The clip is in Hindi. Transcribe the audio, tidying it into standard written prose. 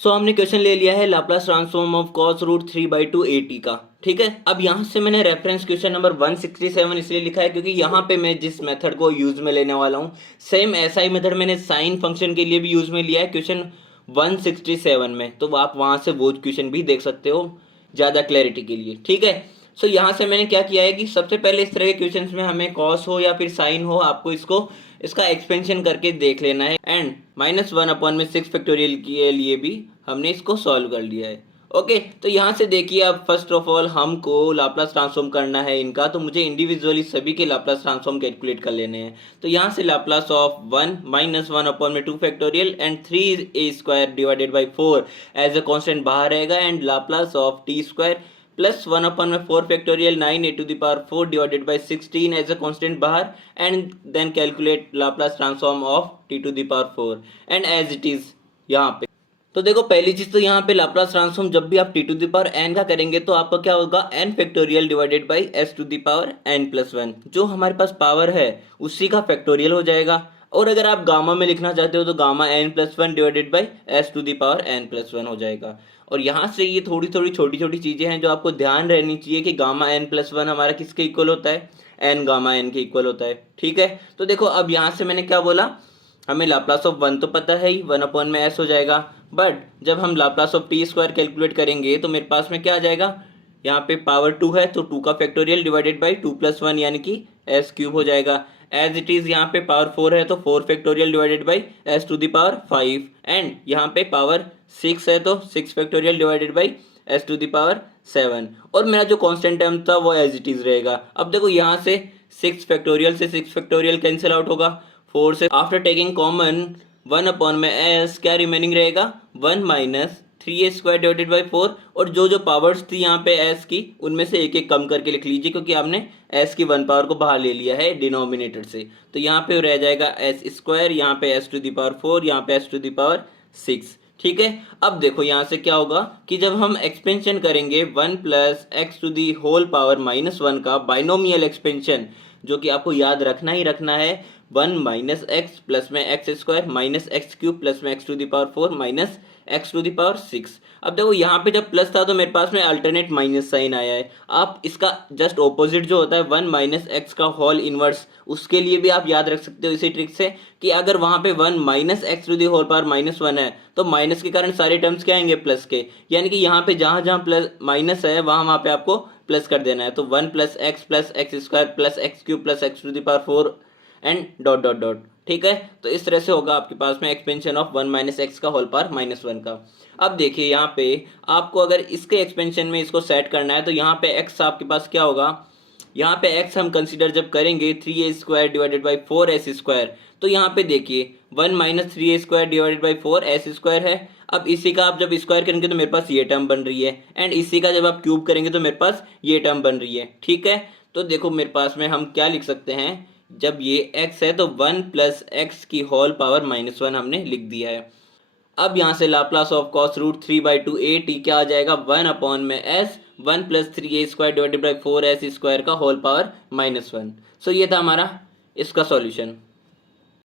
सो हमने क्वेश्चन ले लिया है Laplace transform of cos root 3/2 का। ठीक है, अब यहाँ से मैंने रेफरेंस क्वेश्चन नंबर 167 इसलिए लिखा है क्योंकि यहाँ पे मैं जिस मेथड को यूज में लेने वाला हूँ सेम ऐसा ही मेथड मैंने साइन फंक्शन के लिए भी यूज में लिया है क्वेश्चन 167 में, तो आप वहाँ से वो क्वेश्चन भी देख सकते हो ज़्यादा क्लैरिटी के लिए। ठीक है, सो यहाँ से मैंने क्या किया है कि सबसे पहले इस तरह के क्वेश्चंस में हमें कॉस हो या फिर साइन हो, आपको इसका एक्सपेंशन करके देख लेना है। एंड -1/6 फैक्टोरियल के लिए भी हमने इसको सॉल्व कर लिया है। ओके, तो यहाँ से देखिए अब फर्स्ट ऑफ ऑल हमको लाप्लास ट्रांसफॉर्म करना है इनका, तो मुझे इंडिविजुअली सभी के लाप्लास ट्रांसफॉर्म कैलकुलेट कर लेने हैं। तो यहाँ से Laplace of 1 -1/2 factorial and 3a² divided by 4 as a constant बाहर रहेगा, and Laplace of t² plus 1/4 factorial 9a⁴ divided by 16 as a constant बाहर, and then calculate Laplace transform of t⁴ and as it is यहाँ पे। तो देखो पहली चीज तो यहाँ पे लाप्लास ट्रांसफॉर्म जब भी आप t⁴n का करेंगे तो आपका क्या होगा n factorial divided by s⁴n+1, जो हमारे पास पावर है उसी का फैक्टोरियल हो जाएगा। और अगर आप गामा में लिखना चाहते हो तो gamma n+1 divided by s⁴n+1 हो जाएगा। और यहाँ से ये थोड़ी थोड़ी छोटी छोटी चीजें हैं जो आपको ध्यान रहनी चाहिए कि गामा n+1 हमारा किसके इक्वल होता है, n गामा n के इक्वल होता है। ठीक है, तो देखो अब यहाँ से मैंने क्या बोला, हमें लाप्लास ऑफ 1 तो पता है ही, 1/s हो जाएगा, बट जब हम लाप्लास ऑफ t² कैलकुलेट करेंगे तो मेरे पास में क्या आ जाएगा, यहाँ पे पावर 2 है तो 2 का फैक्टोरियल डिवाइडेड बाई 2+1 यानी कि s³ हो जाएगा। एज इट इज यहाँ पे पावर 4 है तो 4 factorial divided by s⁵, and यहाँ पे पावर 6 है तो 6 फैक्टोरियल डिवाइडेड बाई s⁷, और मेरा जो कांस्टेंट टर्म था वो एज इट इज रहेगा। अब देखो यहाँ से 6 फैक्टोरियल से 6 फैक्टोरियल कैंसिल आउट होगा, 4 से आफ्टर टेकिंग कॉमन 1/s क्या रिमेनिंग रहेगा, 1 - 3a² डिवाइडेड बाई 4, और जो पावर्स थी यहाँ पे s की उनमें से एक एक कम करके लिख लीजिए क्योंकि आपने s की 1 पावर को बाहर ले लिया है डिनोमिनेटर से। तो यहाँ पे रह जाएगा s², यहाँ पे s⁴, यहाँ पे s⁶। ठीक है, अब देखो यहाँ से क्या होगा कि जब हम एक्सपेंशन करेंगे 1 + x⁴ का बाइनोमियल एक्सपेंशन, जो कि आपको याद रखना ही रखना है, 1 - x प्लस में x² माइनस x³ प्लस में x⁴ माइनस x⁶। अब देखो यहाँ पे जब प्लस था तो मेरे पास में अल्टरनेट माइनस साइन आया है। आप इसका जस्ट ऑपोजिट जो होता है 1 - x का होल इनवर्स, उसके लिए भी आप याद रख सकते हो इसी ट्रिक से कि अगर वहाँ पे 1 - x⁴ है तो माइनस के कारण सारे टर्म्स क्या आएंगे, प्लस के, यानी कि यहाँ पे जहाँ जहाँ प्लस माइनस है वहाँ पे आपको प्लस कर देना है। तो 1 + x plus x² plus x³ plus x⁴ and dot dot dot. ठीक है, तो इस तरह से होगा आपके पास में एक्सपेंशन ऑफ 1 - x का होल पावर -1 का। अब देखिए यहाँ पे आपको अगर इसके एक्सपेंशन में इसको सेट करना है तो यहाँ पे x आपके पास क्या होगा, यहाँ पे x हम कंसीडर जब करेंगे 3a² डिवाइडेड बाई 4s², तो यहाँ पे देखिए 1 - 3a² डिवाइडेड बाई 4s² है। अब इसी का आप जब स्क्वायर करेंगे तो मेरे पास ये टर्म बन रही है, एंड इसी का जब आप क्यूब करेंगे तो मेरे पास ये टर्म बन रही है। ठीक है, तो देखो मेरे पास में हम क्या लिख सकते हैं, जब ये x है तो 1 + x की होल पावर -1 हमने लिख दिया है। अब यहाँ से लाप्लास ऑफ cos रूट 3/2 क्या आ जाएगा, 1/s 1 + 3a² divided by 4s² का होल पावर -1। सो ये था हमारा इसका सॉल्यूशन।